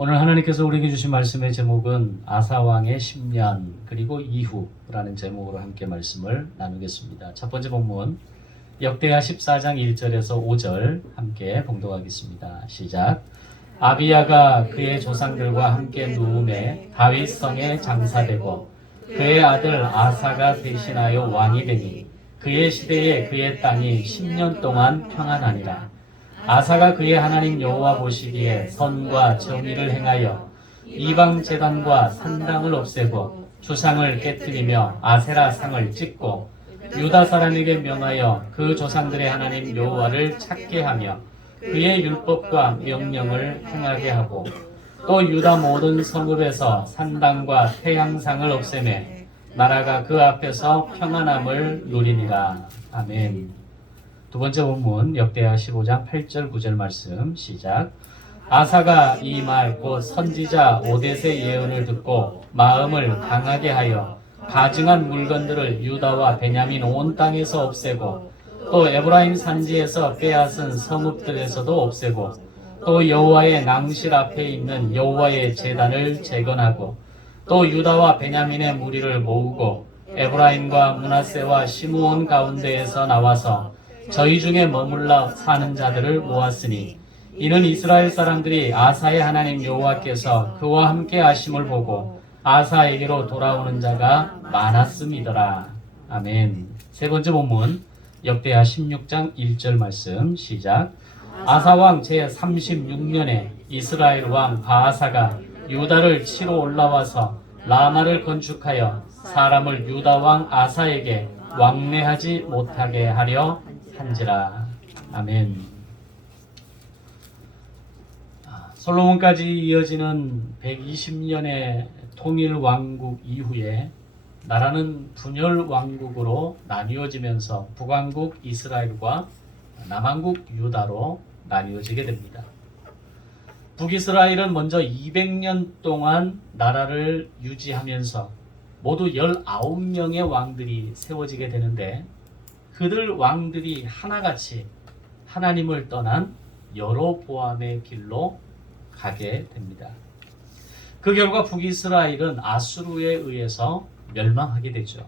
오늘 하나님께서 우리에게 주신 말씀의 제목은 아사왕의 10년 그리고 이후라는 제목으로 함께 말씀을 나누겠습니다. 첫 번째 본문 역대하 14장 1절에서 5절 함께 봉독하겠습니다. 시작. 아비야가 그의 조상들과 함께 누움에 다윗 성에 장사되고 그의 아들 아사가 대신하여 왕이 되니 그의 시대에 그의 땅이 10년 동안 평안하니라. 아사가 그의 하나님 여호와 보시기에 선과 정의를 행하여 이방 제단과 산당을 없애고 주상을 깨뜨리며 아세라 상을 찢고 유다 사람에게 명하여 그 조상들의 하나님 여호와를 찾게 하며 그의 율법과 명령을 행하게 하고 또 유다 모든 성읍에서 산당과 태양상을 없애매 나라가 그 앞에서 평안함을 누리니라. 아멘. 두 번째 본문 역대하 15장 8절 9절 말씀 시작. 아사가 이 말 곧 선지자 오뎃의 예언을 듣고 마음을 강하게 하여 가증한 물건들을 유다와 베냐민 온 땅에서 없애고 또 에브라임 산지에서 빼앗은 성읍들에서도 없애고 또 여호와의 낭실 앞에 있는 여호와의 제단을 재건하고 또 유다와 베냐민의 무리를 모으고 에브라임과 므낫세와 시므온 가운데에서 나와서 저희 중에 머물러 사는 자들을 모았으니 이는 이스라엘 사람들이 아사의 하나님 여호와께서 그와 함께 하심을 보고 아사에게로 돌아오는 자가 많았음이더라. 아멘. 세 번째 본문 역대하 16장 1절 말씀 시작. 아사왕 제36년에 이스라엘 왕 바아사가 유다를 치러 올라와서 라마를 건축하여 사람을 유다 왕 아사에게 왕래하지 못하게 하려 한지라. 아멘. 솔로몬까지 이어지는 120년의 통일 왕국 이후에 나라는 분열 왕국으로 나뉘어지면서 북왕국 이스라엘과 남왕국 유다로 나뉘어지게 됩니다. 북이스라엘은 먼저 200년 동안 나라를 유지하면서 모두 19명의 왕들이 세워지게 되는데 그들 왕들이 하나같이 하나님을 떠난 여로보암의 길로 가게 됩니다. 그 결과 북이스라엘은 아수르에 의해서 멸망하게 되죠.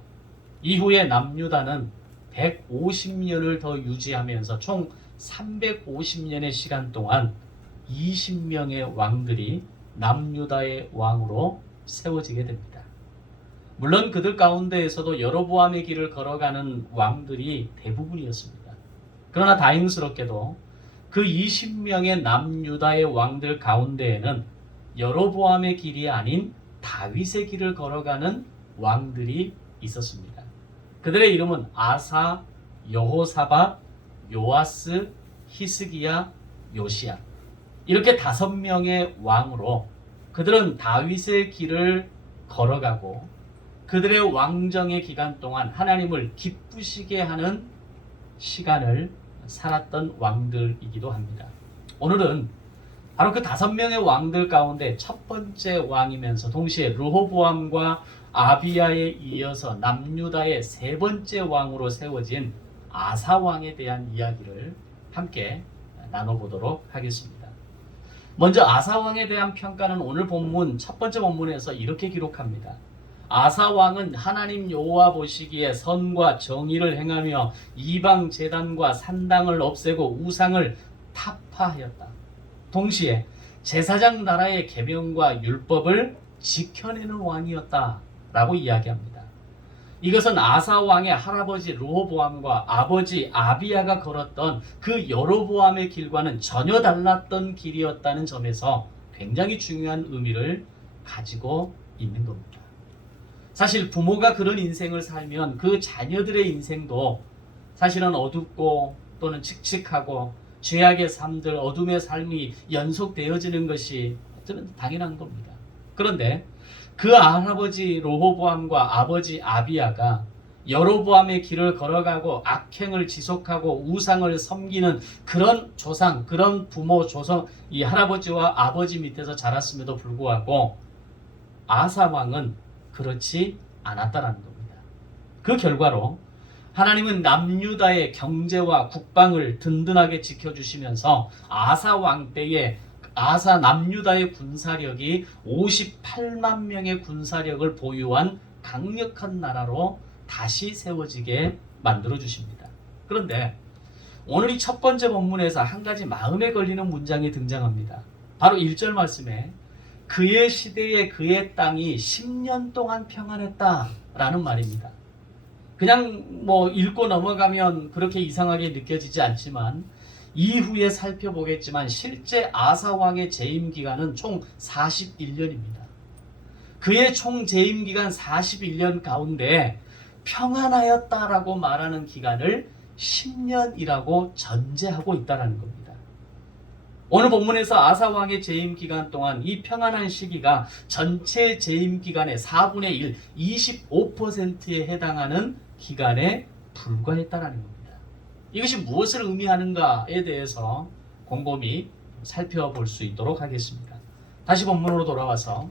이후에 남유다는 150년을 더 유지하면서 총 350년의 시간 동안 20명의 왕들이 남유다의 왕으로 세워지게 됩니다. 물론 그들 가운데에서도 여로보암의 길을 걸어가는 왕들이 대부분이었습니다. 그러나 다행스럽게도 그 20명의 남유다의 왕들 가운데에는 여로보암의 길이 아닌 다윗의 길을 걸어가는 왕들이 있었습니다. 그들의 이름은 아사, 여호사밧, 요아스, 히스기야, 요시야. 이렇게 5명의 왕으로 그들은 다윗의 길을 걸어가고 그들의 왕정의 기간 동안 하나님을 기쁘시게 하는 시간을 살았던 왕들이기도 합니다. 오늘은 바로 그 5명의 왕들 가운데 첫 번째 왕이면서 동시에 르호보암과 아비야에 이어서 남유다의 세 번째 왕으로 세워진 아사 왕에 대한 이야기를 함께 나눠보도록 하겠습니다. 먼저 아사 왕에 대한 평가는 오늘 본문 첫 번째 본문에서 이렇게 기록합니다. 아사 왕은 하나님 여호와 보시기에 선과 정의를 행하며 이방 제단과 산당을 없애고 우상을 타파하였다. 동시에 제사장 나라의 계명과 율법을 지켜내는 왕이었다라고 이야기합니다. 이것은 아사 왕의 할아버지 르호보암과 아버지 아비야가 걸었던 그 여로보암의 길과는 전혀 달랐던 길이었다는 점에서 굉장히 중요한 의미를 가지고 있는 겁니다. 사실 부모가 그런 인생을 살면 그 자녀들의 인생도 사실은 어둡고 또는 칙칙하고 죄악의 삶들, 어둠의 삶이 연속되어지는 것이 어쩌면 당연한 겁니다. 그런데 그 할아버지 르호보암과 아버지 아비야가 여로보암의 길을 걸어가고 악행을 지속하고 우상을 섬기는 그런 조상, 그런 부모 조상, 이 할아버지와 아버지 밑에서 자랐음에도 불구하고 아사 왕은 그렇지 않았다는 겁니다. 그 결과로 하나님은 남유다의 경제와 국방을 든든하게 지켜주시면서 아사 왕 때에 아사 남유다의 군사력이 58만 명의 군사력을 보유한 강력한 나라로 다시 세워지게 만들어 주십니다. 그런데 오늘 이 첫 번째 본문에서 한 가지 마음에 걸리는 문장이 등장합니다. 바로 1절 말씀에 그의 시대에 그의 땅이 10년 동안 평안했다라는 말입니다. 그냥 읽고 넘어가면 그렇게 이상하게 느껴지지 않지만 이후에 살펴보겠지만 실제 아사 왕의 재임 기간은 총 41년입니다. 그의 총 재임 기간 41년 가운데 평안하였다라고 말하는 기간을 10년이라고 전제하고 있다는 겁니다. 오늘 본문에서 아사 왕의 재임 기간 동안 이 평안한 시기가 전체 재임 기간의 4분의 1, 25%에 해당하는 기간에 불과했다는 겁니다. 이것이 무엇을 의미하는가에 대해서 곰곰이 살펴볼 수 있도록 하겠습니다. 다시 본문으로 돌아와서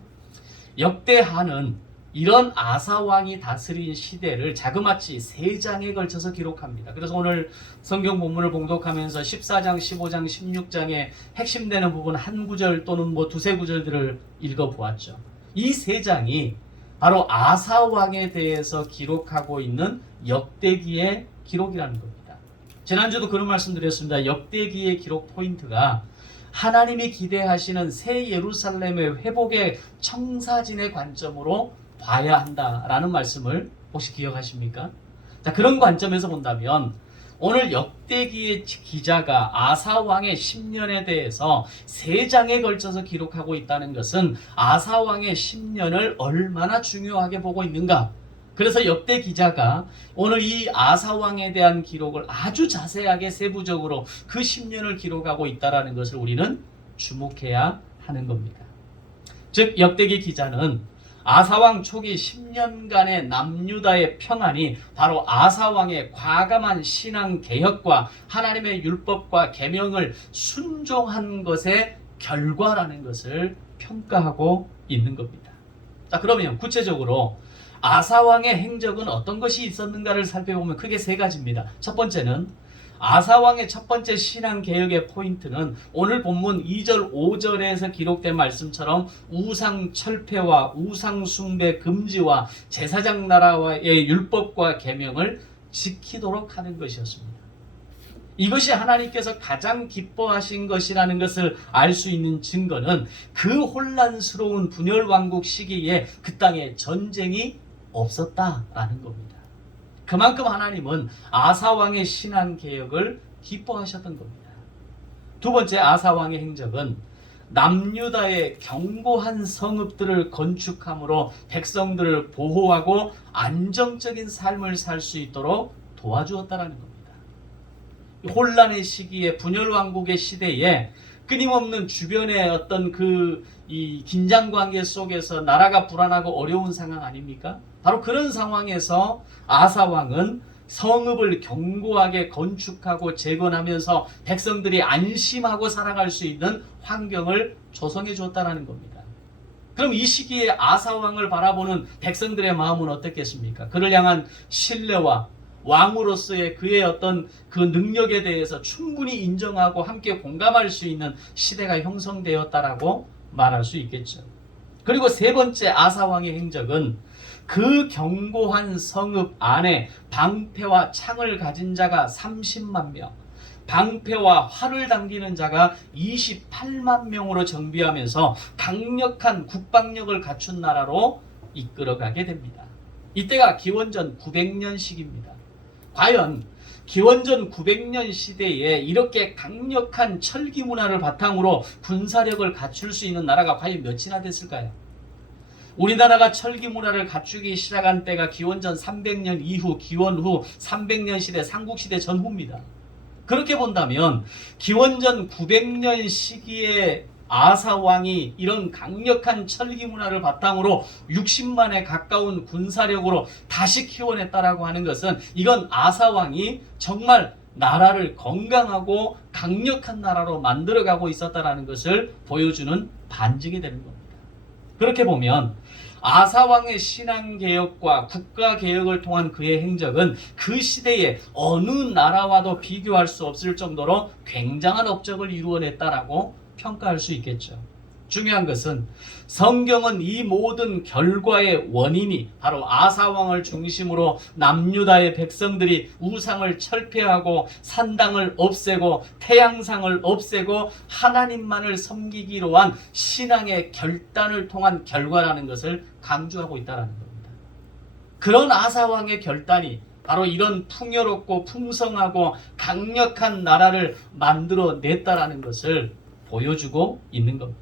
역대하는 이런 아사 왕이 다스린 시대를 자그마치 3장에 걸쳐서 기록합니다. 그래서 오늘 성경 본문을 봉독하면서 14장, 15장, 16장에 핵심되는 부분 한 구절 또는 두세 구절들을 읽어보았죠. 이 3장이 바로 아사 왕에 대해서 기록하고 있는 역대기의 기록이라는 겁니다. 지난주도 그런 말씀 드렸습니다. 역대기의 기록 포인트가 하나님이 기대하시는 새 예루살렘의 회복의 청사진의 관점으로 봐야 한다라는 말씀을 혹시 기억하십니까? 자, 그런 관점에서 본다면 오늘 역대기의 기자가 아사 왕의 10년에 대해서 3장에 걸쳐서 기록하고 있다는 것은 아사 왕의 10년을 얼마나 중요하게 보고 있는가? 그래서 역대 기자가 오늘 이 아사 왕에 대한 기록을 아주 자세하게 세부적으로 그 10년을 기록하고 있다는 것을 우리는 주목해야 하는 겁니다. 즉 역대기 기자는 아사왕 초기 10년간의 남유다의 평안이 바로 아사왕의 과감한 신앙 개혁과 하나님의 율법과 계명을 순종한 것의 결과라는 것을 평가하고 있는 겁니다. 자, 그러면 구체적으로 아사왕의 행적은 어떤 것이 있었는가를 살펴보면 크게 3가지입니다. 첫 번째는 아사왕의 첫 번째 신앙개혁의 포인트는 오늘 본문 2절 5절에서 기록된 말씀처럼 우상 철폐와 우상 숭배 금지와 제사장 나라와의 율법과 계명을 지키도록 하는 것이었습니다. 이것이 하나님께서 가장 기뻐하신 것이라는 것을 알 수 있는 증거는 그 혼란스러운 분열왕국 시기에 그 땅에 전쟁이 없었다라는 겁니다. 그만큼 하나님은 아사왕의 신앙개혁을 기뻐하셨던 겁니다. 두 번째 아사왕의 행적은 남유다의 견고한 성읍들을 건축함으로 백성들을 보호하고 안정적인 삶을 살 수 있도록 도와주었다는 겁니다. 혼란의 시기에 분열왕국의 시대에 끊임없는 주변의 어떤 이 긴장관계 속에서 나라가 불안하고 어려운 상황 아닙니까? 바로 그런 상황에서 아사왕은 성읍을 견고하게 건축하고 재건하면서 백성들이 안심하고 살아갈 수 있는 환경을 조성해 주었다는 겁니다. 그럼 이 시기에 아사왕을 바라보는 백성들의 마음은 어떻겠습니까? 그를 향한 신뢰와 왕으로서의 그의 어떤 그 능력에 대해서 충분히 인정하고 함께 공감할 수 있는 시대가 형성되었다라고 말할 수 있겠죠. 그리고 3번째 아사왕의 행적은 그 견고한 성읍 안에 방패와 창을 가진 자가 30만 명, 방패와 활을 당기는 자가 28만 명으로 정비하면서 강력한 국방력을 갖춘 나라로 이끌어가게 됩니다. 이때가 기원전 900년식입니다. 과연 기원전 900년 시대에 이렇게 강력한 철기 문화를 바탕으로 군사력을 갖출 수 있는 나라가 과연 몇이나 됐을까요? 우리나라가 철기 문화를 갖추기 시작한 때가 기원전 300년 이후, 기원 후 300년 시대, 삼국시대 전후입니다. 그렇게 본다면 기원전 900년 시기에 아사왕이 이런 강력한 철기 문화를 바탕으로 60만에 가까운 군사력으로 다시 키워냈다라고 하는 것은 이건 아사왕이 정말 나라를 건강하고 강력한 나라로 만들어가고 있었다라는 것을 보여주는 반증이 되는 겁니다. 그렇게 보면 아사왕의 신앙개혁과 국가개혁을 통한 그의 행적은 그 시대에 어느 나라와도 비교할 수 없을 정도로 굉장한 업적을 이루어냈다라고 평가할 수 있겠죠. 중요한 것은 성경은 이 모든 결과의 원인이 바로 아사왕을 중심으로 남유다의 백성들이 우상을 철폐하고 산당을 없애고 태양상을 없애고 하나님만을 섬기기로 한 신앙의 결단을 통한 결과라는 것을 강조하고 있다는 겁니다. 그런 아사왕의 결단이 바로 이런 풍요롭고 풍성하고 강력한 나라를 만들어냈다라는 것을 보여주고 있는 겁니다.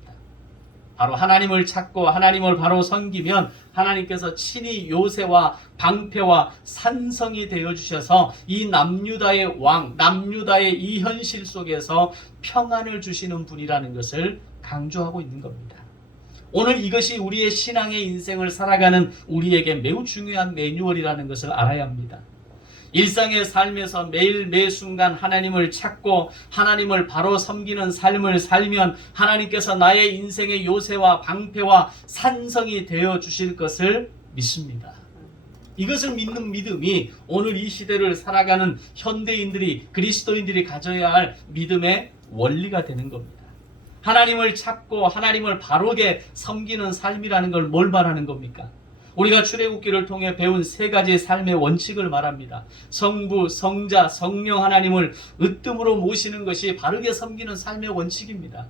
바로 하나님을 찾고 하나님을 바로 섬기면 하나님께서 친히 요새와 방패와 산성이 되어주셔서 이 남유다의 왕, 남유다의 이 현실 속에서 평안을 주시는 분이라는 것을 강조하고 있는 겁니다. 오늘 이것이 우리의 신앙의 인생을 살아가는 우리에게 매우 중요한 매뉴얼이라는 것을 알아야 합니다. 일상의 삶에서 매일 매 순간 하나님을 찾고 하나님을 바로 섬기는 삶을 살면 하나님께서 나의 인생의 요새와 방패와 산성이 되어 주실 것을 믿습니다. 이것을 믿는 믿음이 오늘 이 시대를 살아가는 현대인들이, 그리스도인들이 가져야 할 믿음의 원리가 되는 겁니다. 하나님을 찾고 하나님을 바르게 섬기는 삶이라는 걸 뭘 말하는 겁니까? 우리가 출애굽기를 통해 배운 세 가지 삶의 원칙을 말합니다. 성부, 성자, 성령 하나님을 으뜸으로 모시는 것이 바르게 섬기는 삶의 원칙입니다.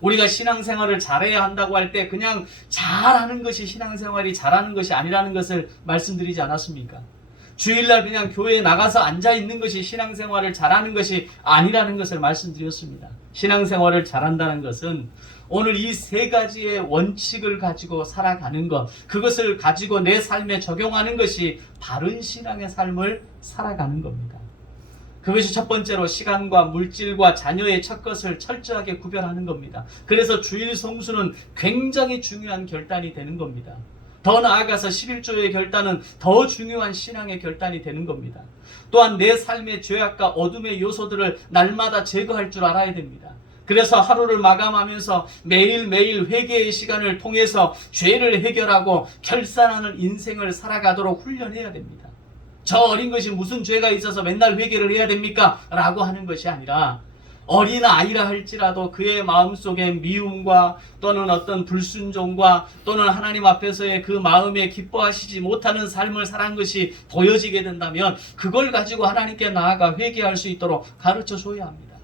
우리가 신앙생활을 잘해야 한다고 할 때 그냥 잘하는 것이 신앙생활이 잘하는 것이 아니라는 것을 말씀드리지 않았습니까? 주일날 그냥 교회에 나가서 앉아있는 것이 신앙생활을 잘하는 것이 아니라는 것을 말씀드렸습니다. 신앙생활을 잘한다는 것은 오늘 이 세 가지의 원칙을 가지고 살아가는 것, 그것을 가지고 내 삶에 적용하는 것이 바른 신앙의 삶을 살아가는 겁니다. 그것이 첫 번째로 시간과 물질과 자녀의 첫 것을 철저하게 구별하는 겁니다. 그래서 주일 성수는 굉장히 중요한 결단이 되는 겁니다. 더 나아가서 11조의 결단은 더 중요한 신앙의 결단이 되는 겁니다. 또한 내 삶의 죄악과 어둠의 요소들을 날마다 제거할 줄 알아야 됩니다. 그래서 하루를 마감하면서 매일매일 회개의 시간을 통해서 죄를 해결하고 결산하는 인생을 살아가도록 훈련해야 됩니다. 저 어린 것이 무슨 죄가 있어서 맨날 회개를 해야 됩니까? 라고 하는 것이 아니라 어린 아이라 할지라도 그의 마음속에 미움과 또는 어떤 불순종과 또는 하나님 앞에서의 그 마음에 기뻐하시지 못하는 삶을 살한 것이 보여지게 된다면 그걸 가지고 하나님께 나아가 회개할 수 있도록 가르쳐 줘야 합니다.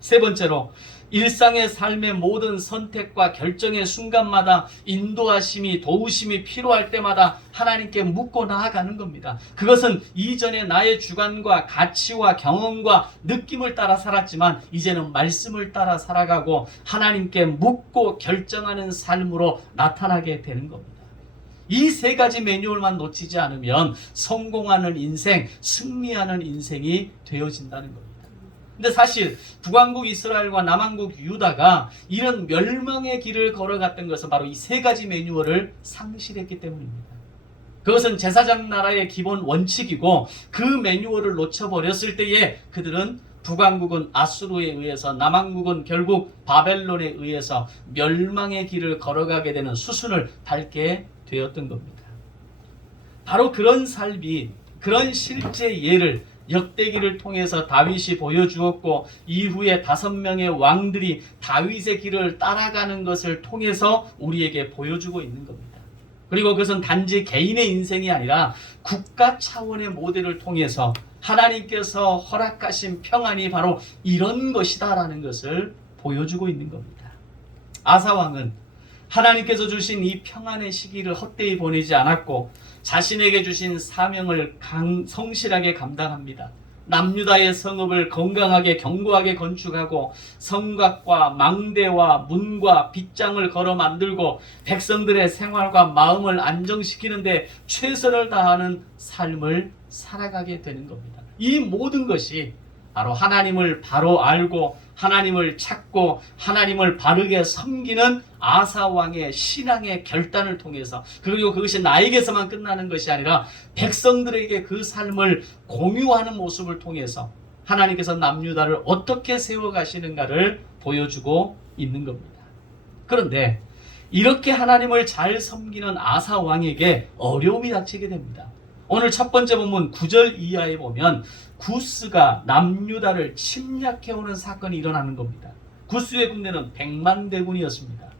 세 번째로 일상의 삶의 모든 선택과 결정의 순간마다 인도하심이, 도우심이 필요할 때마다 하나님께 묻고 나아가는 겁니다. 그것은 이전에 나의 주관과 가치와 경험과 느낌을 따라 살았지만 이제는 말씀을 따라 살아가고 하나님께 묻고 결정하는 삶으로 나타나게 되는 겁니다. 이 세 가지 매뉴얼만 놓치지 않으면 성공하는 인생, 승리하는 인생이 되어진다는 겁니다. 근데 사실 북왕국 이스라엘과 남왕국 유다가 이런 멸망의 길을 걸어갔던 것은 바로 이 세 가지 매뉴얼을 상실했기 때문입니다. 그것은 제사장 나라의 기본 원칙이고 그 매뉴얼을 놓쳐버렸을 때에 그들은 북왕국은 아수르에 의해서 남왕국은 결국 바벨론에 의해서 멸망의 길을 걸어가게 되는 수순을 밟게 되었던 겁니다. 바로 그런 삶이, 그런 실제 예를 역대기를 통해서 다윗이 보여주었고 이후에 5명의 왕들이 다윗의 길을 따라가는 것을 통해서 우리에게 보여주고 있는 겁니다. 그리고 그것은 단지 개인의 인생이 아니라 국가 차원의 모델을 통해서 하나님께서 허락하신 평안이 바로 이런 것이다라는 것을 보여주고 있는 겁니다. 아사왕은 하나님께서 주신 이 평안의 시기를 헛되이 보내지 않았고 자신에게 주신 사명을 성실하게 감당합니다. 남유다의 성읍을 건강하게 견고하게 건축하고 성곽과 망대와 문과 빗장을 걸어 만들고 백성들의 생활과 마음을 안정시키는 데 최선을 다하는 삶을 살아가게 되는 겁니다. 이 모든 것이 바로 하나님을 바로 알고 하나님을 찾고 하나님을 바르게 섬기는 아사왕의 신앙의 결단을 통해서, 그리고 그것이 나에게서만 끝나는 것이 아니라 백성들에게 그 삶을 공유하는 모습을 통해서 하나님께서 남유다를 어떻게 세워가시는가를 보여주고 있는 겁니다. 그런데 이렇게 하나님을 잘 섬기는 아사왕에게 어려움이 닥치게 됩니다. 오늘 첫 번째 본문 9절 이하에 보면 구스가 남유다를 침략해오는 사건이 일어나는 겁니다. 구스의 군대는 100만 대군이었습니다.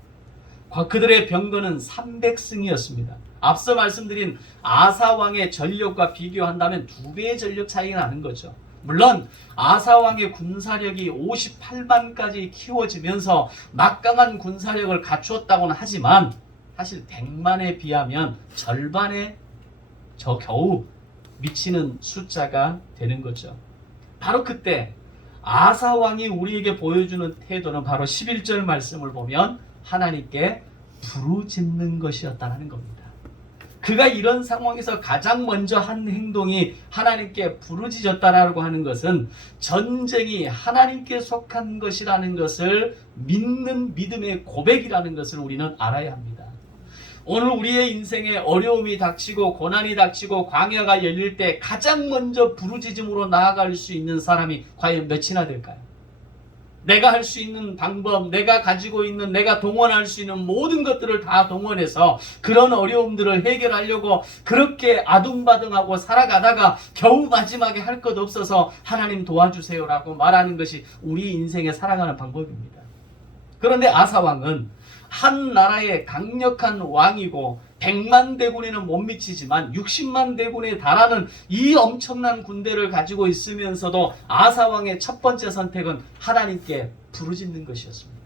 그들의 병거는 300승이었습니다. 앞서 말씀드린 아사왕의 전력과 비교한다면 2배의 전력 차이가 나는 거죠. 물론 아사왕의 군사력이 58만까지 키워지면서 막강한 군사력을 갖추었다고는 하지만 사실 100만에 비하면 절반에 겨우 미치는 숫자가 되는 거죠. 바로 그때 아사왕이 우리에게 보여주는 태도는 바로 11절 말씀을 보면 하나님께 부르짖는 것이었다는 겁니다. 그가 이런 상황에서 가장 먼저 한 행동이 하나님께 부르짖었다라고 하는 것은 전쟁이 하나님께 속한 것이라는 것을 믿는 믿음의 고백이라는 것을 우리는 알아야 합니다. 오늘 우리의 인생에 어려움이 닥치고 고난이 닥치고 광야가 열릴 때 가장 먼저 부르짖음으로 나아갈 수 있는 사람이 과연 몇이나 될까요? 내가 할 수 있는 방법, 내가 가지고 있는, 내가 동원할 수 있는 모든 것들을 다 동원해서 그런 어려움들을 해결하려고 그렇게 아둥바둥하고 살아가다가 겨우 마지막에 할 것 없어서 하나님 도와주세요라고 말하는 것이 우리 인생에 살아가는 방법입니다. 그런데 아사왕은 한 나라의 강력한 왕이고 100만 대군에는 못 미치지만 60만 대군에 달하는 이 엄청난 군대를 가지고 있으면서도 아사왕의 첫 번째 선택은 하나님께 부르짖는 것이었습니다.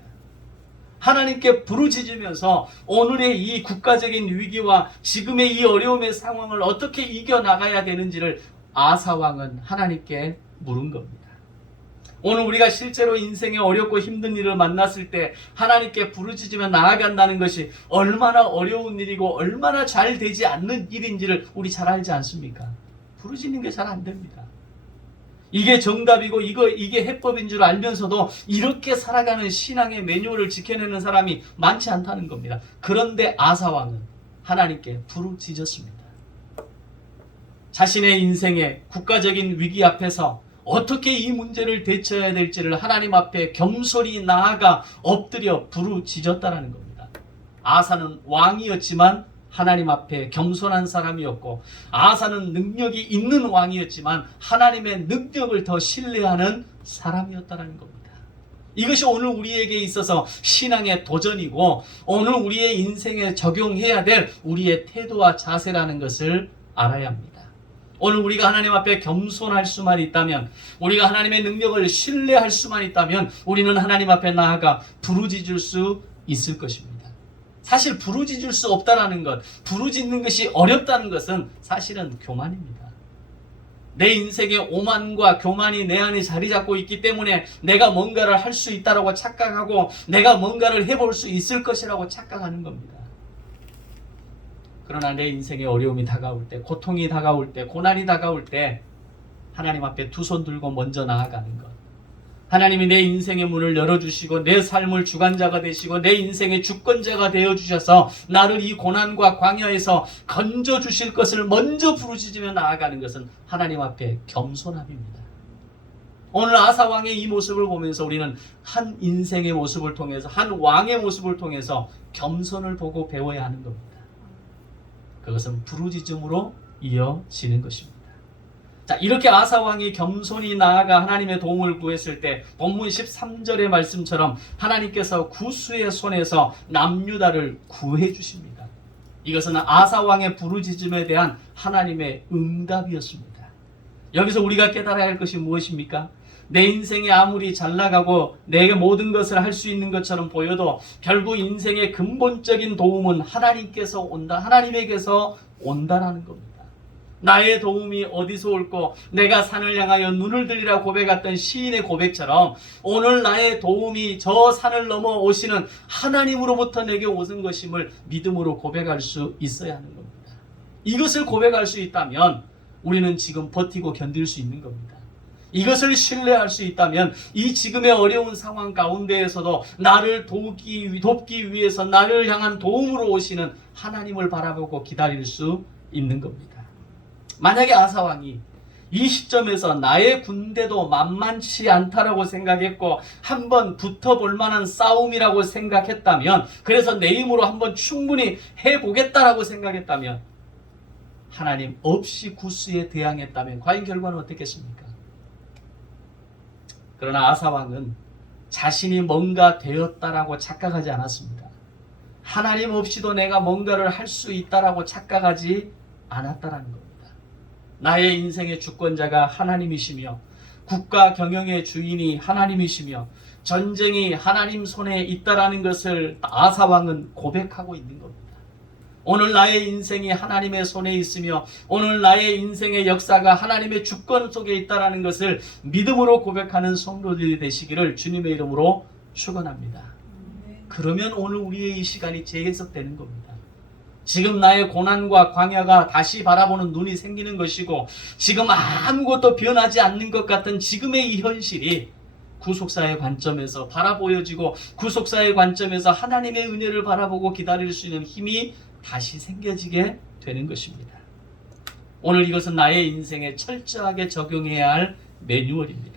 하나님께 부르짖으면서 오늘의 이 국가적인 위기와 지금의 이 어려움의 상황을 어떻게 이겨나가야 되는지를 아사왕은 하나님께 물은 겁니다. 오늘 우리가 실제로 인생에 어렵고 힘든 일을 만났을 때 하나님께 부르짖으며 나아간다는 것이 얼마나 어려운 일이고 얼마나 잘 되지 않는 일인지를 우리 잘 알지 않습니까? 부르짖는 게 잘 안 됩니다. 이게 정답이고 이게 해법인 줄 알면서도 이렇게 살아가는 신앙의 매뉴얼을 지켜내는 사람이 많지 않다는 겁니다. 그런데 아사왕은 하나님께 부르짖었습니다. 자신의 인생의 국가적인 위기 앞에서 어떻게 이 문제를 대처해야 될지를 하나님 앞에 겸손히 나아가 엎드려 부르짖었다라는 겁니다. 아사는 왕이었지만 하나님 앞에 겸손한 사람이었고, 아사는 능력이 있는 왕이었지만 하나님의 능력을 더 신뢰하는 사람이었다라는 겁니다. 이것이 오늘 우리에게 있어서 신앙의 도전이고 오늘 우리의 인생에 적용해야 될 우리의 태도와 자세라는 것을 알아야 합니다. 오늘 우리가 하나님 앞에 겸손할 수만 있다면, 우리가 하나님의 능력을 신뢰할 수만 있다면 우리는 하나님 앞에 나아가 부르짖을 수 있을 것입니다. 사실 부르짖을 수 없다는 것, 부르짖는 것이 어렵다는 것은 사실은 교만입니다. 내 인생의 오만과 교만이 내 안에 자리 잡고 있기 때문에 내가 뭔가를 할 수 있다고 착각하고 내가 뭔가를 해볼 수 있을 것이라고 착각하는 겁니다. 그러나 내 인생에 어려움이 다가올 때, 고통이 다가올 때, 고난이 다가올 때 하나님 앞에 두 손 들고 먼저 나아가는 것. 하나님이 내 인생의 문을 열어주시고 내 삶을 주관자가 되시고 내 인생의 주권자가 되어주셔서 나를 이 고난과 광야에서 건져주실 것을 먼저 부르짖으며 나아가는 것은 하나님 앞에 겸손함입니다. 오늘 아사왕의 이 모습을 보면서 우리는 한 인생의 모습을 통해서, 한 왕의 모습을 통해서 겸손을 보고 배워야 하는 겁니다. 그것은 부르짖음으로 이어지는 것입니다. 자, 이렇게 아사왕이 겸손히 나아가 하나님의 도움을 구했을 때 본문 13절의 말씀처럼 하나님께서 구스의 손에서 남유다를 구해 주십니다. 이것은 아사왕의 부르짖음에 대한 하나님의 응답이었습니다. 여기서 우리가 깨달아야 할 것이 무엇입니까? 내 인생이 아무리 잘 나가고 내게 모든 것을 할 수 있는 것처럼 보여도 결국 인생의 근본적인 도움은 하나님께서 온다, 하나님에게서 온다라는 겁니다. 나의 도움이 어디서 올고 내가 산을 향하여 눈을 들이라 고백했던 시인의 고백처럼 오늘 나의 도움이 저 산을 넘어 오시는 하나님으로부터 내게 오는 것임을 믿음으로 고백할 수 있어야 하는 겁니다. 이것을 고백할 수 있다면 우리는 지금 버티고 견딜 수 있는 겁니다. 이것을 신뢰할 수 있다면 이 지금의 어려운 상황 가운데에서도 나를 돕기 위해서 나를 향한 도움으로 오시는 하나님을 바라보고 기다릴 수 있는 겁니다. 만약에 아사왕이 이 시점에서 나의 군대도 만만치 않다라고 생각했고 한번 붙어볼 만한 싸움이라고 생각했다면, 그래서 내 힘으로 한번 충분히 해보겠다라고 생각했다면, 하나님 없이 구스에 대항했다면 과연 결과는 어떻겠습니까? 그러나 아사왕은 자신이 뭔가 되었다라고 착각하지 않았습니다. 하나님 없이도 내가 뭔가를 할 수 있다라고 착각하지 않았다라는 겁니다. 나의 인생의 주권자가 하나님이시며 국가 경영의 주인이 하나님이시며 전쟁이 하나님 손에 있다라는 것을 아사왕은 고백하고 있는 겁니다. 오늘 나의 인생이 하나님의 손에 있으며 오늘 나의 인생의 역사가 하나님의 주권 속에 있다라는 것을 믿음으로 고백하는 성도들이 되시기를 주님의 이름으로 축원합니다. 그러면 오늘 우리의 이 시간이 재해석되는 겁니다. 지금 나의 고난과 광야가 다시 바라보는 눈이 생기는 것이고 지금 아무것도 변하지 않는 것 같은 지금의 이 현실이 구속사의 관점에서 바라보여지고 구속사의 관점에서 하나님의 은혜를 바라보고 기다릴 수 있는 힘이 다시 생겨지게 되는 것입니다. 오늘 이것은 나의 인생에 철저하게 적용해야 할 매뉴얼입니다.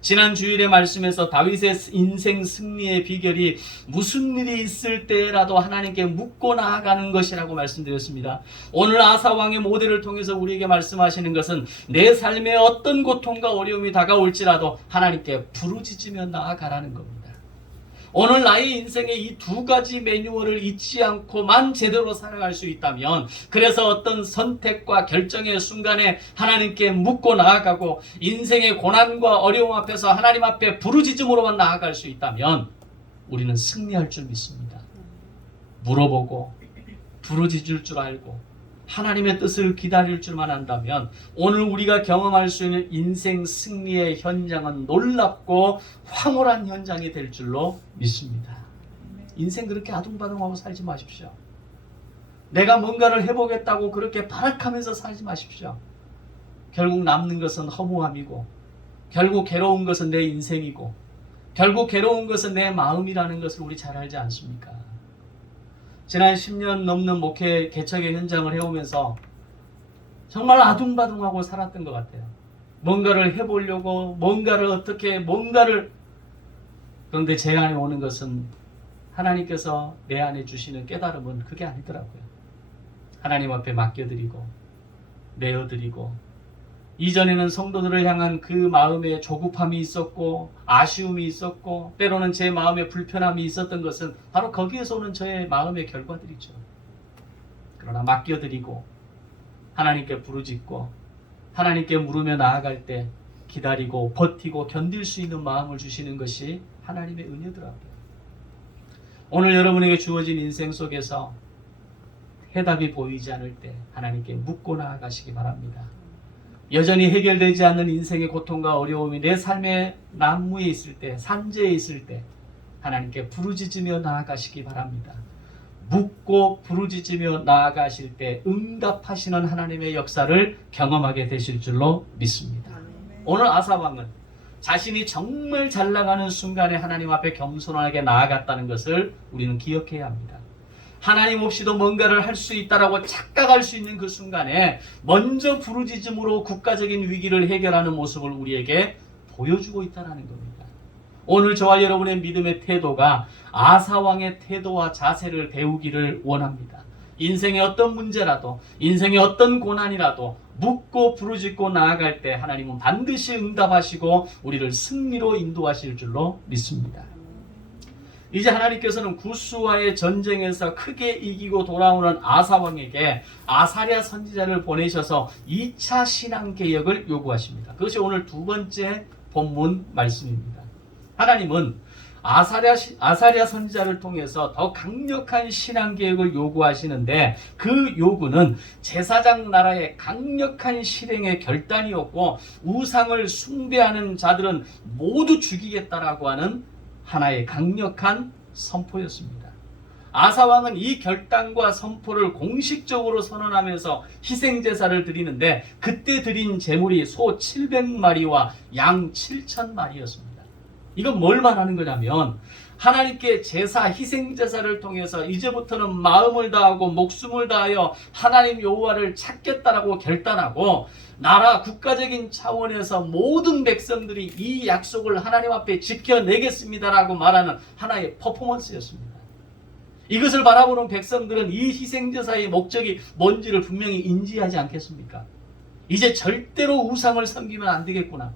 지난 주일의 말씀에서 다윗의 인생 승리의 비결이 무슨 일이 있을 때라도 하나님께 묻고 나아가는 것이라고 말씀드렸습니다. 오늘 아사왕의 모델을 통해서 우리에게 말씀하시는 것은 내 삶에 어떤 고통과 어려움이 다가올지라도 하나님께 부르짖으며 나아가라는 겁니다. 오늘 나의 인생의 이 두 가지 매뉴얼을 잊지 않고만 제대로 살아갈 수 있다면, 그래서 어떤 선택과 결정의 순간에 하나님께 묻고 나아가고 인생의 고난과 어려움 앞에서 하나님 앞에 부르짖음으로만 나아갈 수 있다면 우리는 승리할 줄 믿습니다. 물어보고 부르짖을 줄 알고 하나님의 뜻을 기다릴 줄만 안다면 오늘 우리가 경험할 수 있는 인생 승리의 현장은 놀랍고 황홀한 현장이 될 줄로 믿습니다. 인생 그렇게 아둥바둥하고 살지 마십시오. 내가 뭔가를 해보겠다고 그렇게 발악하면서 살지 마십시오. 결국 남는 것은 허무함이고 결국 괴로운 것은 내 인생이고 결국 괴로운 것은 내 마음이라는 것을 우리 잘 알지 않습니까? 지난 10년 넘는 목회 개척의 현장을 해오면서 정말 아둥바둥하고 살았던 것 같아요. 뭔가를 해보려고 그런데 제 안에 오는 것은 하나님께서 내 안에 주시는 깨달음은 그게 아니더라고요. 하나님 앞에 맡겨드리고 내어드리고 이전에는 성도들을 향한 그 마음에 조급함이 있었고 아쉬움이 있었고 때로는 제 마음에 불편함이 있었던 것은 바로 거기에서 오는 저의 마음의 결과들이죠. 그러나 맡겨드리고 하나님께 부르짖고 하나님께 물으며 나아갈 때 기다리고 버티고 견딜 수 있는 마음을 주시는 것이 하나님의 은혜더라고요. 오늘 여러분에게 주어진 인생 속에서 해답이 보이지 않을 때 하나님께 묻고 나아가시기 바랍니다. 여전히 해결되지 않는 인생의 고통과 어려움이 내 삶의 난무에 있을 때, 산재에 있을 때 하나님께 부르짖으며 나아가시기 바랍니다. 묻고 부르짖으며 나아가실 때 응답하시는 하나님의 역사를 경험하게 되실 줄로 믿습니다. 오늘 아사왕은 자신이 정말 잘 나가는 순간에 하나님 앞에 겸손하게 나아갔다는 것을 우리는 기억해야 합니다. 하나님 없이도 뭔가를 할 수 있다라고 착각할 수 있는 그 순간에 먼저 부르짖음으로 국가적인 위기를 해결하는 모습을 우리에게 보여주고 있다는 겁니다. 오늘 저와 여러분의 믿음의 태도가 아사왕의 태도와 자세를 배우기를 원합니다. 인생의 어떤 문제라도 인생의 어떤 고난이라도 묻고 부르짖고 나아갈 때 하나님은 반드시 응답하시고 우리를 승리로 인도하실 줄로 믿습니다. 이제 하나님께서는 구스와의 전쟁에서 크게 이기고 돌아오는 아사왕에게 아사랴 선지자를 보내셔서 2차 신앙개혁을 요구하십니다. 그것이 오늘 두 번째 본문 말씀입니다. 하나님은 아사랴 선지자를 통해서 더 강력한 신앙개혁을 요구하시는데 그 요구는 제사장 나라의 강력한 실행의 결단이었고 우상을 숭배하는 자들은 모두 죽이겠다라고 하는 하나의 강력한 선포였습니다. 아사왕은 이 결단과 선포를 공식적으로 선언하면서 희생제사를 드리는데 그때 드린 제물이 소 700마리와 양 7,000마리였습니다. 이건 뭘 말하는 거냐면 하나님께 제사, 희생제사를 통해서 이제부터는 마음을 다하고 목숨을 다하여 하나님 여호와를 찾겠다라고 결단하고 나라 국가적인 차원에서 모든 백성들이 이 약속을 하나님 앞에 지켜내겠습니다라고 말하는 하나의 퍼포먼스였습니다. 이것을 바라보는 백성들은 이 희생제사의 목적이 뭔지를 분명히 인지하지 않겠습니까? 이제 절대로 우상을 섬기면 안 되겠구나.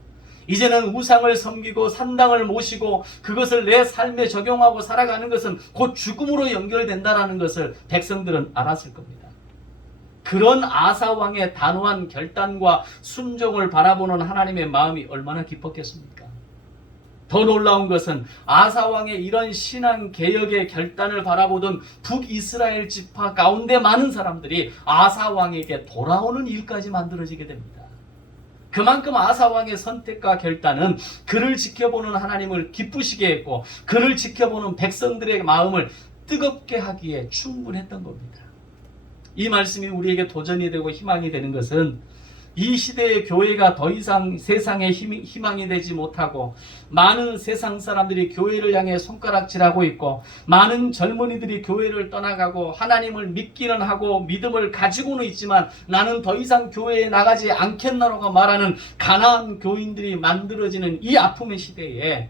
이제는 우상을 섬기고 산당을 모시고 그것을 내 삶에 적용하고 살아가는 것은 곧 죽음으로 연결된다라는 것을 백성들은 알았을 겁니다. 그런 아사 왕의 단호한 결단과 순종을 바라보는 하나님의 마음이 얼마나 깊었겠습니까? 더 놀라운 것은 아사 왕의 이런 신앙 개혁의 결단을 바라보던 북이스라엘 지파 가운데 많은 사람들이 아사 왕에게 돌아오는 일까지 만들어지게 됩니다. 그만큼 아사 왕의 선택과 결단은 그를 지켜보는 하나님을 기쁘시게 했고 그를 지켜보는 백성들의 마음을 뜨겁게 하기에 충분했던 겁니다. 이 말씀이 우리에게 도전이 되고 희망이 되는 것은 이 시대의 교회가 더 이상 세상의 희망이 되지 못하고 많은 세상 사람들이 교회를 향해 손가락질하고 있고 많은 젊은이들이 교회를 떠나가고 하나님을 믿기는 하고 믿음을 가지고는 있지만 나는 더 이상 교회에 나가지 않겠나라고 말하는 가난한 교인들이 만들어지는 이 아픔의 시대에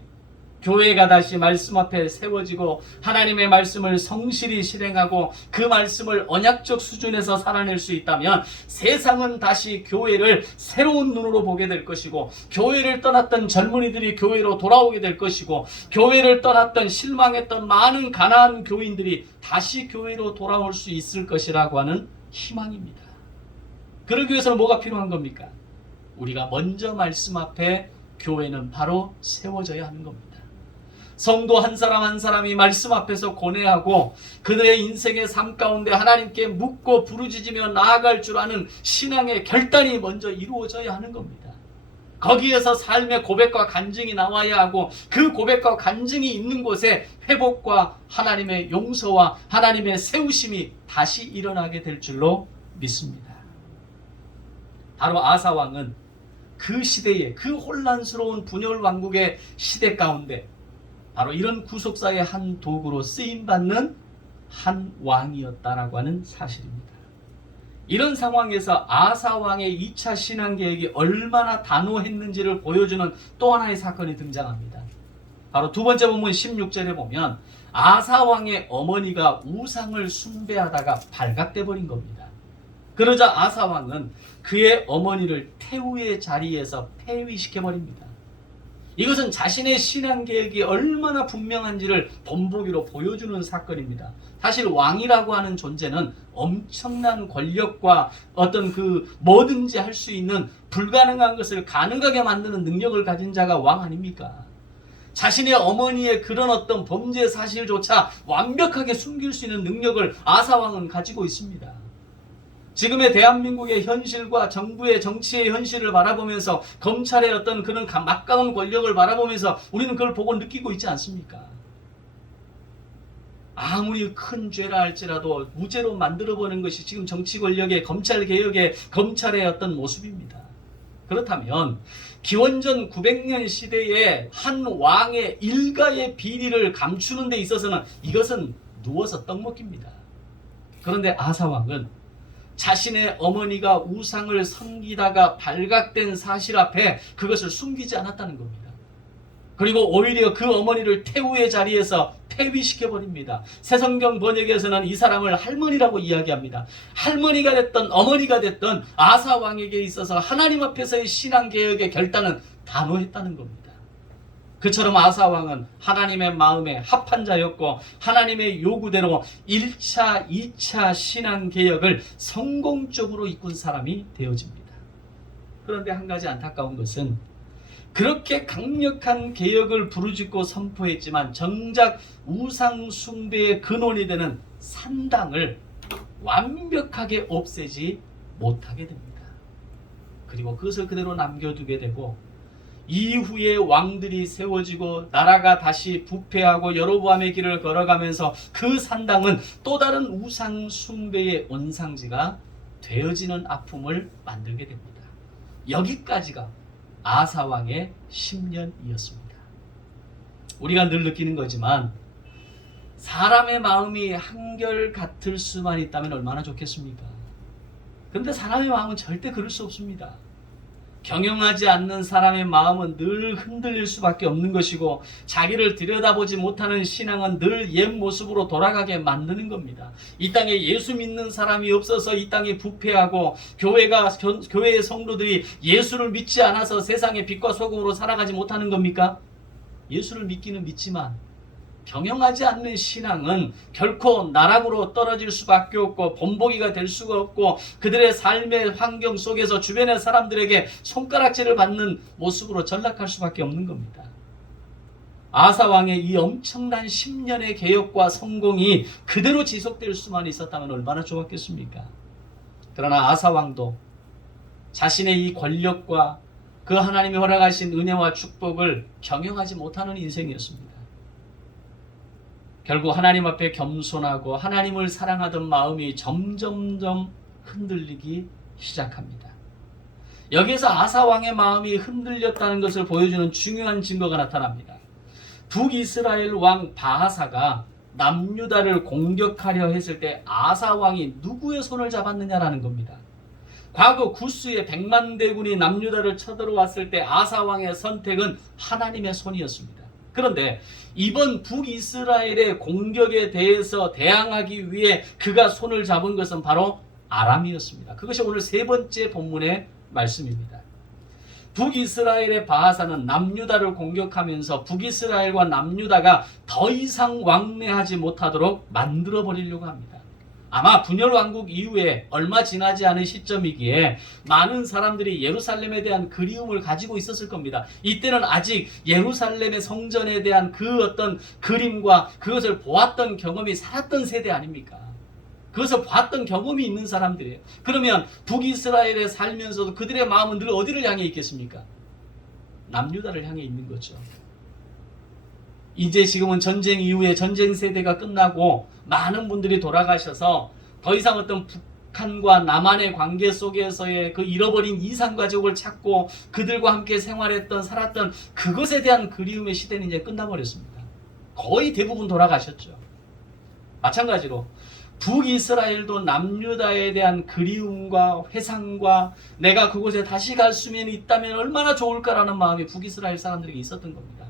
교회가 다시 말씀 앞에 세워지고 하나님의 말씀을 성실히 실행하고 그 말씀을 언약적 수준에서 살아낼 수 있다면 세상은 다시 교회를 새로운 눈으로 보게 될 것이고 교회를 떠났던 젊은이들이 교회로 돌아오게 될 것이고 교회를 떠났던 실망했던 많은 가난한 교인들이 다시 교회로 돌아올 수 있을 것이라고 하는 희망입니다. 그러기 위해서는 뭐가 필요한 겁니까? 우리가 먼저 말씀 앞에 교회는 바로 세워져야 하는 겁니다. 성도 한 사람 한 사람이 말씀 앞에서 고뇌하고 그들의 인생의 삶 가운데 하나님께 묻고 부르짖으며 나아갈 줄 아는 신앙의 결단이 먼저 이루어져야 하는 겁니다. 거기에서 삶의 고백과 간증이 나와야 하고 그 고백과 간증이 있는 곳에 회복과 하나님의 용서와 하나님의 세우심이 다시 일어나게 될 줄로 믿습니다. 바로 아사 왕은 그 시대에 그 혼란스러운 분열 왕국의 시대 가운데 바로 이런 구속사의 한 도구로 쓰임받는 한 왕이었다라고 하는 사실입니다. 이런 상황에서 아사 왕의 2차 신앙계획이 얼마나 단호했는지를 보여주는 또 하나의 사건이 등장합니다. 바로 두 번째 본문 16절에 보면 아사 왕의 어머니가 우상을 숭배하다가 발각돼 버린 겁니다. 그러자 아사 왕은 그의 어머니를 태우의 자리에서 폐위시켜 버립니다. 이것은 자신의 신앙 계획이 얼마나 분명한지를 본보기로 보여주는 사건입니다. 사실 왕이라고 하는 존재는 엄청난 권력과 어떤 그 뭐든지 할 수 있는 불가능한 것을 가능하게 만드는 능력을 가진 자가 왕 아닙니까? 자신의 어머니의 그런 어떤 범죄 사실조차 완벽하게 숨길 수 있는 능력을 아사 왕은 가지고 있습니다. 지금의 대한민국의 현실과 정부의 정치의 현실을 바라보면서 검찰의 어떤 그런 막강한 권력을 바라보면서 우리는 그걸 보고 느끼고 있지 않습니까? 아무리 큰 죄라 할지라도 무죄로 만들어보는 것이 지금 정치 권력의 검찰 개혁의 검찰의 어떤 모습입니다. 그렇다면 기원전 900년 시대에 한 왕의 일가의 비리를 감추는 데 있어서는 이것은 누워서 떡 먹기입니다. 그런데 아사 왕은 자신의 어머니가 우상을 섬기다가 발각된 사실 앞에 그것을 숨기지 않았다는 겁니다. 그리고 오히려 그 어머니를 태우의 자리에서 폐위시켜버립니다. 새성경 번역에서는 이 사람을 할머니라고 이야기합니다. 할머니가 됐던 어머니가 됐던 아사 왕에게 있어서 하나님 앞에서의 신앙개혁의 결단은 단호했다는 겁니다. 그처럼 아사 왕은 하나님의 마음에 합한 자였고 하나님의 요구대로 1차, 2차 신앙개혁을 성공적으로 이끈 사람이 되어집니다. 그런데 한 가지 안타까운 것은 그렇게 강력한 개혁을 부르짖고 선포했지만 정작 우상 숭배의 근원이 되는 산당을 완벽하게 없애지 못하게 됩니다. 그리고 그것을 그대로 남겨두게 되고 이후에 왕들이 세워지고 나라가 다시 부패하고 여로보암의 길을 걸어가면서 그 산당은 또 다른 우상 숭배의 온상지가 되어지는 아픔을 만들게 됩니다. 여기까지가 아사 왕의 10년이었습니다. 우리가 늘 느끼는 거지만 사람의 마음이 한결 같을 수만 있다면 얼마나 좋겠습니까? 그런데 사람의 마음은 절대 그럴 수 없습니다. 경영하지 않는 사람의 마음은 늘 흔들릴 수밖에 없는 것이고, 자기를 들여다보지 못하는 신앙은 늘 옛 모습으로 돌아가게 만드는 겁니다. 이 땅에 예수 믿는 사람이 없어서 이 땅이 부패하고, 교회의 성도들이 예수를 믿지 않아서 세상의 빛과 소금으로 살아가지 못하는 겁니까? 예수를 믿기는 믿지만 경영하지 않는 신앙은 결코 나락으로 떨어질 수밖에 없고, 본보기가 될 수가 없고, 그들의 삶의 환경 속에서 주변의 사람들에게 손가락질을 받는 모습으로 전락할 수밖에 없는 겁니다. 아사 왕의 이 엄청난 10년의 개혁과 성공이 그대로 지속될 수만 있었다면 얼마나 좋았겠습니까? 그러나 아사 왕도 자신의 이 권력과 그 하나님이 허락하신 은혜와 축복을 경영하지 못하는 인생이었습니다. 결국 하나님 앞에 겸손하고 하나님을 사랑하던 마음이 점점점 흔들리기 시작합니다. 여기에서 아사 왕의 마음이 흔들렸다는 것을 보여주는 중요한 증거가 나타납니다. 북이스라엘 왕 바하사가 남유다를 공격하려 했을 때 아사 왕이 누구의 손을 잡았느냐라는 겁니다. 과거 구스의 100만 대군이 남유다를 쳐들어왔을 때 아사 왕의 선택은 하나님의 손이었습니다. 그런데 이번 북이스라엘의 공격에 대해서 대항하기 위해 그가 손을 잡은 것은 바로 아람이었습니다. 그것이 오늘 세 번째 본문의 말씀입니다. 북이스라엘의 바하사는 남유다를 공격하면서 북이스라엘과 남유다가 더 이상 왕래하지 못하도록 만들어 버리려고 합니다. 아마 분열 왕국 이후에 얼마 지나지 않은 시점이기에 많은 사람들이 예루살렘에 대한 그리움을 가지고 있었을 겁니다. 이때는 아직 예루살렘의 성전에 대한 그 어떤 그림과 그것을 보았던 경험이 살았던 세대 아닙니까? 그것을 봤던 경험이 있는 사람들이에요. 그러면 북이스라엘에 살면서도 그들의 마음은 늘 어디를 향해 있겠습니까? 남유다를 향해 있는 거죠. 이제 지금은 전쟁 이후에 전쟁 세대가 끝나고 많은 분들이 돌아가셔서 더 이상 어떤 북한과 남한의 관계 속에서의 그 잃어버린 이산가족을 찾고 그들과 함께 생활했던 살았던 그것에 대한 그리움의 시대는 이제 끝나버렸습니다. 거의 대부분 돌아가셨죠. 마찬가지로 북이스라엘도 남유다에 대한 그리움과 회상과 내가 그곳에 다시 갈 수 있다면 얼마나 좋을까라는 마음이 북이스라엘 사람들에게 있었던 겁니다.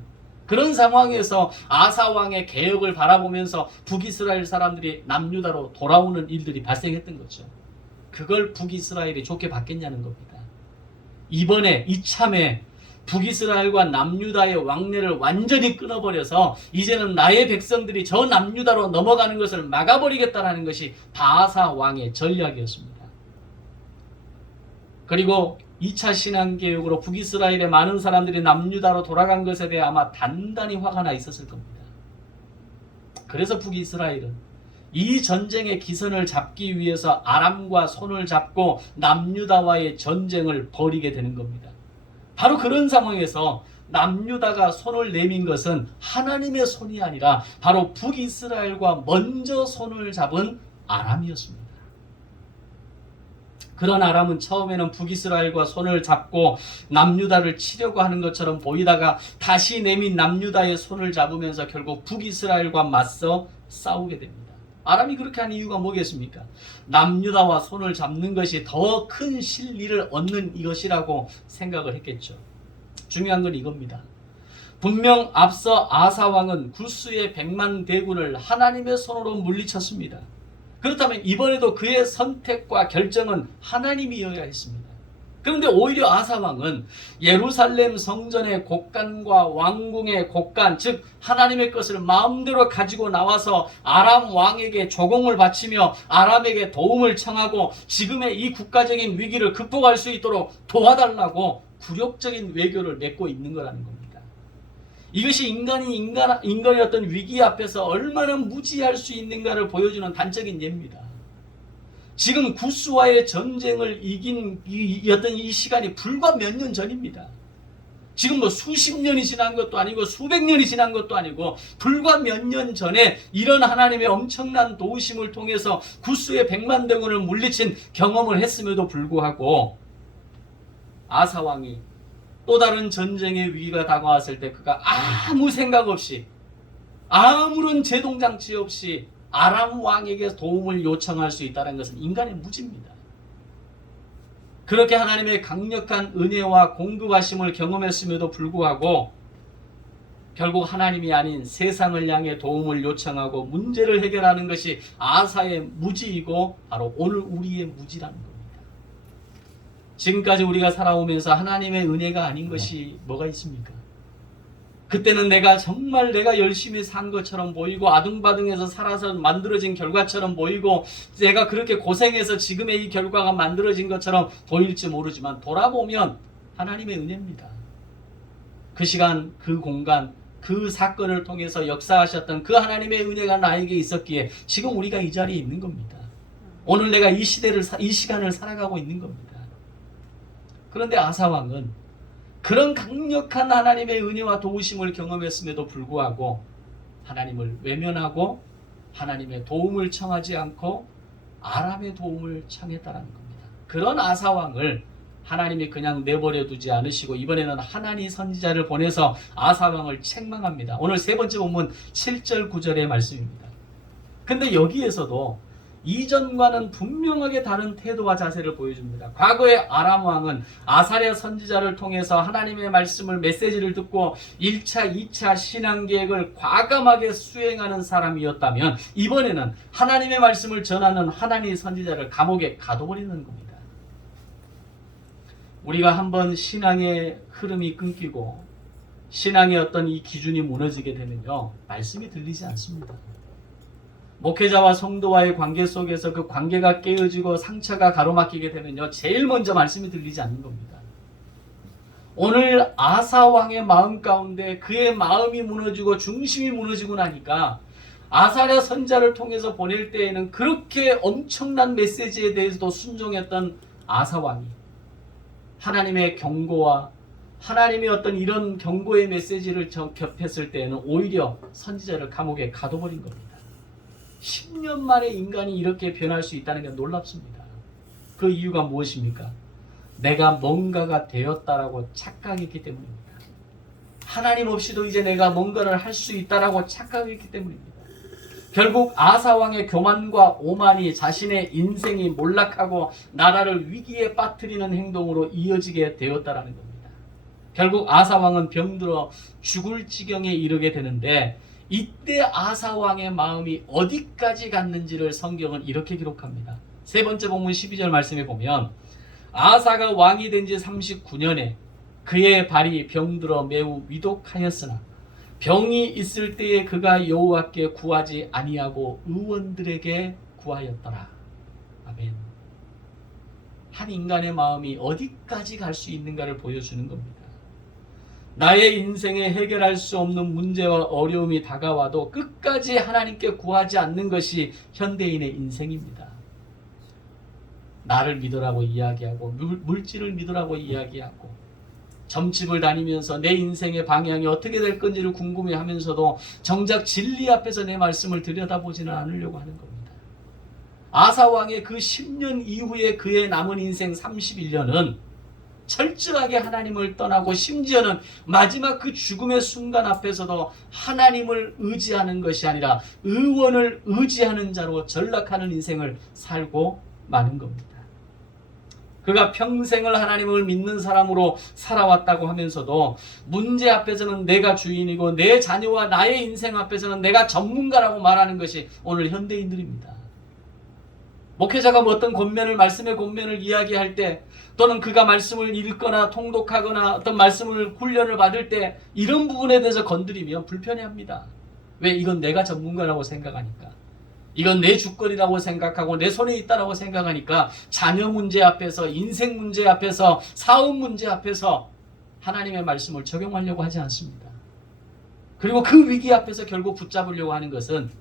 그런 상황에서 아사 왕의 개혁을 바라보면서 북이스라엘 사람들이 남유다로 돌아오는 일들이 발생했던 거죠. 그걸 북이스라엘이 좋게 받겠냐는 겁니다. 이번에 이참에 북이스라엘과 남유다의 왕래를 완전히 끊어버려서 이제는 나의 백성들이 저 남유다로 넘어가는 것을 막아버리겠다는 것이 바하사 왕의 전략이었습니다. 그리고 2차 신앙개혁으로 북이스라엘의 많은 사람들이 남유다로 돌아간 것에 대해 아마 단단히 화가 나 있었을 겁니다. 그래서 북이스라엘은 이 전쟁의 기선을 잡기 위해서 아람과 손을 잡고 남유다와의 전쟁을 벌이게 되는 겁니다. 바로 그런 상황에서 남유다가 손을 내민 것은 하나님의 손이 아니라 바로 북이스라엘과 먼저 손을 잡은 아람이었습니다. 그런 아람은 처음에는 북이스라엘과 손을 잡고 남유다를 치려고 하는 것처럼 보이다가 다시 내민 남유다의 손을 잡으면서 결국 북이스라엘과 맞서 싸우게 됩니다. 아람이 그렇게 한 이유가 뭐겠습니까? 남유다와 손을 잡는 것이 더 큰 실리를 얻는 이것이라고 생각을 했겠죠. 중요한 건 이겁니다. 분명 앞서 아사 왕은 구스의 100만 대군을 하나님의 손으로 물리쳤습니다. 그렇다면 이번에도 그의 선택과 결정은 하나님이어야 했습니다. 그런데 오히려 아사 왕은 예루살렘 성전의 곳간과 왕궁의 곳간, 즉 하나님의 것을 마음대로 가지고 나와서 아람 왕에게 조공을 바치며 아람에게 도움을 청하고 지금의 이 국가적인 위기를 극복할 수 있도록 도와달라고 굴욕적인 외교를 맺고 있는 거라는 겁니다. 이것이 인간의 어떤 위기 앞에서 얼마나 무지할 수 있는가를 보여주는 단적인 예입니다. 지금 구스와의 전쟁을 이긴 이 시간이 불과 몇 년 전입니다. 지금 뭐 수십 년이 지난 것도 아니고 수백 년이 지난 것도 아니고 불과 몇 년 전에 이런 하나님의 엄청난 도우심을 통해서 구스의 100만 대군을 물리친 경험을 했음에도 불구하고 아사 왕이 또 다른 전쟁의 위기가 다가왔을 때 그가 아무 생각 없이 아무런 제동장치 없이 아람 왕에게 도움을 요청할 수 있다는 것은 인간의 무지입니다. 그렇게 하나님의 강력한 은혜와 공급하심을 경험했음에도 불구하고 결국 하나님이 아닌 세상을 향해 도움을 요청하고 문제를 해결하는 것이 아사의 무지이고 바로 오늘 우리의 무지라는 겁니다. 지금까지 우리가 살아오면서 하나님의 은혜가 아닌 것이 뭐가 있습니까? 그때는 내가 정말 내가 열심히 산 것처럼 보이고 아둥바둥해서 살아서 만들어진 결과처럼 보이고 내가 그렇게 고생해서 지금의 이 결과가 만들어진 것처럼 보일지 모르지만 돌아보면 하나님의 은혜입니다. 그 시간, 그 공간, 그 사건을 통해서 역사하셨던 그 하나님의 은혜가 나에게 있었기에 지금 우리가 이 자리에 있는 겁니다. 오늘 내가 이 시간을 살아가고 있는 겁니다. 그런데 아사왕은 그런 강력한 하나님의 은혜와 도우심을 경험했음에도 불구하고 하나님을 외면하고 하나님의 도움을 청하지 않고 아람의 도움을 청했다는 겁니다. 그런 아사왕을 하나님이 그냥 내버려 두지 않으시고 이번에는 하나니 선지자를 보내서 아사왕을 책망합니다. 오늘 세 번째 본문 7절 9절의 말씀입니다. 근데 여기에서도 이전과는 분명하게 다른 태도와 자세를 보여줍니다. 과거의 아람 왕은 아사랴 선지자를 통해서 하나님의 말씀을 메시지를 듣고 1차, 2차 신앙 계획을 과감하게 수행하는 사람이었다면 이번에는 하나님의 말씀을 전하는 하나니 선지자를 감옥에 가둬버리는 겁니다. 우리가 한번 신앙의 흐름이 끊기고 신앙의 어떤 이 기준이 무너지게 되면요, 말씀이 들리지 않습니다. 목회자와 성도와의 관계 속에서 그 관계가 깨어지고 상처가 가로막히게 되면요, 제일 먼저 말씀이 들리지 않는 겁니다. 오늘 아사 왕의 마음 가운데 그의 마음이 무너지고 중심이 무너지고 나니까 아사랴 선자를 통해서 보낼 때에는 그렇게 엄청난 메시지에 대해서도 순종했던 아사 왕이 하나님의 경고와 하나님의 어떤 이런 경고의 메시지를 접했을 때에는 오히려 선지자를 감옥에 가둬버린 겁니다. 10년 만에 인간이 이렇게 변할 수 있다는 게 놀랍습니다. 그 이유가 무엇입니까? 내가 뭔가가 되었다라고 착각했기 때문입니다. 하나님 없이도 이제 내가 뭔가를 할 수 있다라고 착각했기 때문입니다. 결국 아사왕의 교만과 오만이 자신의 인생이 몰락하고 나라를 위기에 빠뜨리는 행동으로 이어지게 되었다라는 겁니다. 결국 아사왕은 병들어 죽을 지경에 이르게 되는데 이때 아사왕의 마음이 어디까지 갔는지를 성경은 이렇게 기록합니다. 세 번째 본문 12절 말씀에 보면 아사가 왕이 된 지 39년에 그의 발이 병들어 매우 위독하였으나 병이 있을 때에 그가 여호와께 구하지 아니하고 의원들에게 구하였더라. 아멘. 한 인간의 마음이 어디까지 갈 수 있는가를 보여주는 겁니다. 나의 인생에 해결할 수 없는 문제와 어려움이 다가와도 끝까지 하나님께 구하지 않는 것이 현대인의 인생입니다. 나를 믿으라고 이야기하고 물질을 믿으라고 이야기하고 점집을 다니면서 내 인생의 방향이 어떻게 될 건지를 궁금해하면서도 정작 진리 앞에서 내 말씀을 들여다보지는 않으려고 하는 겁니다. 아사왕의 그 10년 이후에 그의 남은 인생 31년은 철저하게 하나님을 떠나고 심지어는 마지막 그 죽음의 순간 앞에서도 하나님을 의지하는 것이 아니라 의원을 의지하는 자로 전락하는 인생을 살고 마는 겁니다. 그가 평생을 하나님을 믿는 사람으로 살아왔다고 하면서도 문제 앞에서는 내가 주인이고 내 자녀와 나의 인생 앞에서는 내가 전문가라고 말하는 것이 오늘 현대인들입니다. 목회자가 어떤 말씀의 권면을 이야기할 때 또는 그가 말씀을 읽거나 통독하거나 어떤 말씀을 훈련을 받을 때 이런 부분에 대해서 건드리면 불편해합니다. 왜? 이건 내가 전문가라고 생각하니까. 이건 내 주권이라고 생각하고 내 손에 있다라고 생각하니까 자녀 문제 앞에서 인생 문제 앞에서 사업 문제 앞에서 하나님의 말씀을 적용하려고 하지 않습니다. 그리고 그 위기 앞에서 결국 붙잡으려고 하는 것은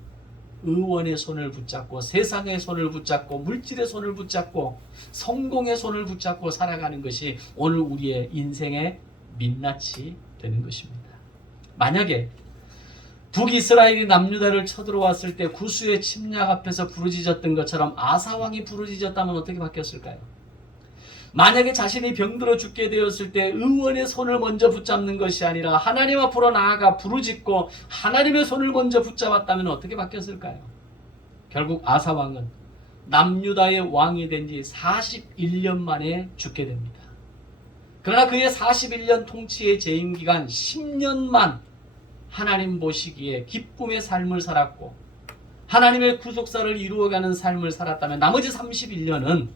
의원의 손을 붙잡고 세상의 손을 붙잡고 물질의 손을 붙잡고 성공의 손을 붙잡고 살아가는 것이 오늘 우리의 인생의 민낯이 되는 것입니다. 만약에 북이스라엘이 남유다를 쳐들어왔을 때 구스의 침략 앞에서 부르짖었던 것처럼 아사왕이 부르짖었다면 어떻게 바뀌었을까요? 만약에 자신이 병들어 죽게 되었을 때 의원의 손을 먼저 붙잡는 것이 아니라 하나님 앞으로 나아가 부르짖고 하나님의 손을 먼저 붙잡았다면 어떻게 바뀌었을까요? 결국 아사왕은 남유다의 왕이 된 지 41년 만에 죽게 됩니다. 그러나 그의 41년 통치의 재임 기간 10년만 하나님 보시기에 기쁨의 삶을 살았고 하나님의 구속사를 이루어가는 삶을 살았다면 나머지 31년은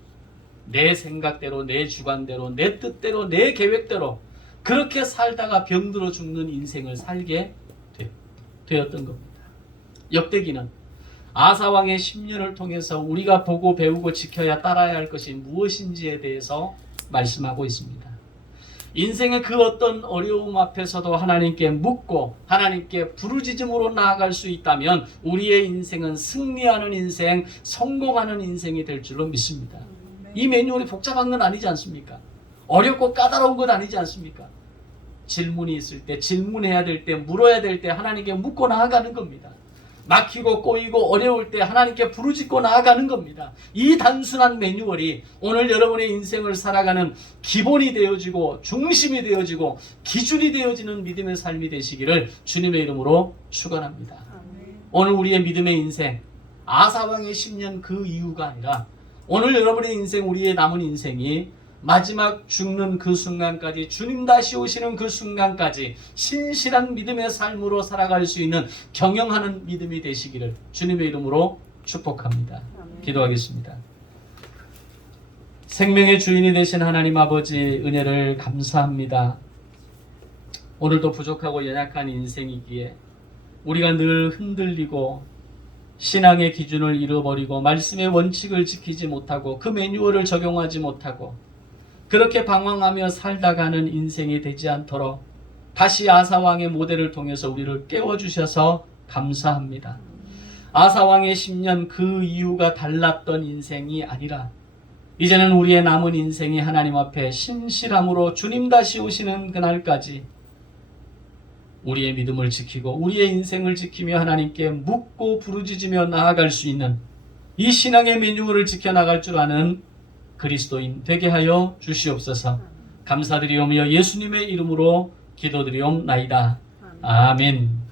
내 생각대로, 내 주관대로, 내 뜻대로, 내 계획대로 그렇게 살다가 병들어 죽는 인생을 살게 되었던 겁니다. 역대기는 아사왕의 10년을 통해서 우리가 보고 배우고 지켜야 따라야 할 것이 무엇인지에 대해서 말씀하고 있습니다. 인생의 그 어떤 어려움 앞에서도 하나님께 묻고 하나님께 부르짖음으로 나아갈 수 있다면 우리의 인생은 승리하는 인생, 성공하는 인생이 될 줄로 믿습니다. 이 매뉴얼이 복잡한 건 아니지 않습니까? 어렵고 까다로운 건 아니지 않습니까? 질문이 있을 때, 질문해야 될 때, 물어야 될 때 하나님께 묻고 나아가는 겁니다. 막히고 꼬이고 어려울 때 하나님께 부르짖고 나아가는 겁니다. 이 단순한 매뉴얼이 오늘 여러분의 인생을 살아가는 기본이 되어지고 중심이 되어지고 기준이 되어지는 믿음의 삶이 되시기를 주님의 이름으로 축원합니다. 오늘 우리의 믿음의 인생, 아사왕의 10년 그 이유가 아니라 오늘 여러분의 인생, 우리의 남은 인생이 마지막 죽는 그 순간까지, 주님 다시 오시는 그 순간까지 신실한 믿음의 삶으로 살아갈 수 있는 경영하는 믿음이 되시기를 주님의 이름으로 축복합니다. 기도하겠습니다. 생명의 주인이 되신 하나님 아버지, 은혜를 감사합니다. 오늘도 부족하고 연약한 인생이기에 우리가 늘 흔들리고 신앙의 기준을 잃어버리고 말씀의 원칙을 지키지 못하고 그 매뉴얼을 적용하지 못하고 그렇게 방황하며 살다가는 인생이 되지 않도록 다시 아사왕의 모델을 통해서 우리를 깨워주셔서 감사합니다. 아사왕의 10년 그 이유가 달랐던 인생이 아니라 이제는 우리의 남은 인생이 하나님 앞에 신실함으로 주님 다시 오시는 그날까지 우리의 믿음을 지키고 우리의 인생을 지키며 하나님께 묻고 부르짖으며 나아갈 수 있는 이 신앙의 매뉴얼을 지켜나갈 줄 아는 그리스도인 되게 하여 주시옵소서. 감사드리오며 예수님의 이름으로 기도드리옵나이다. 아멘.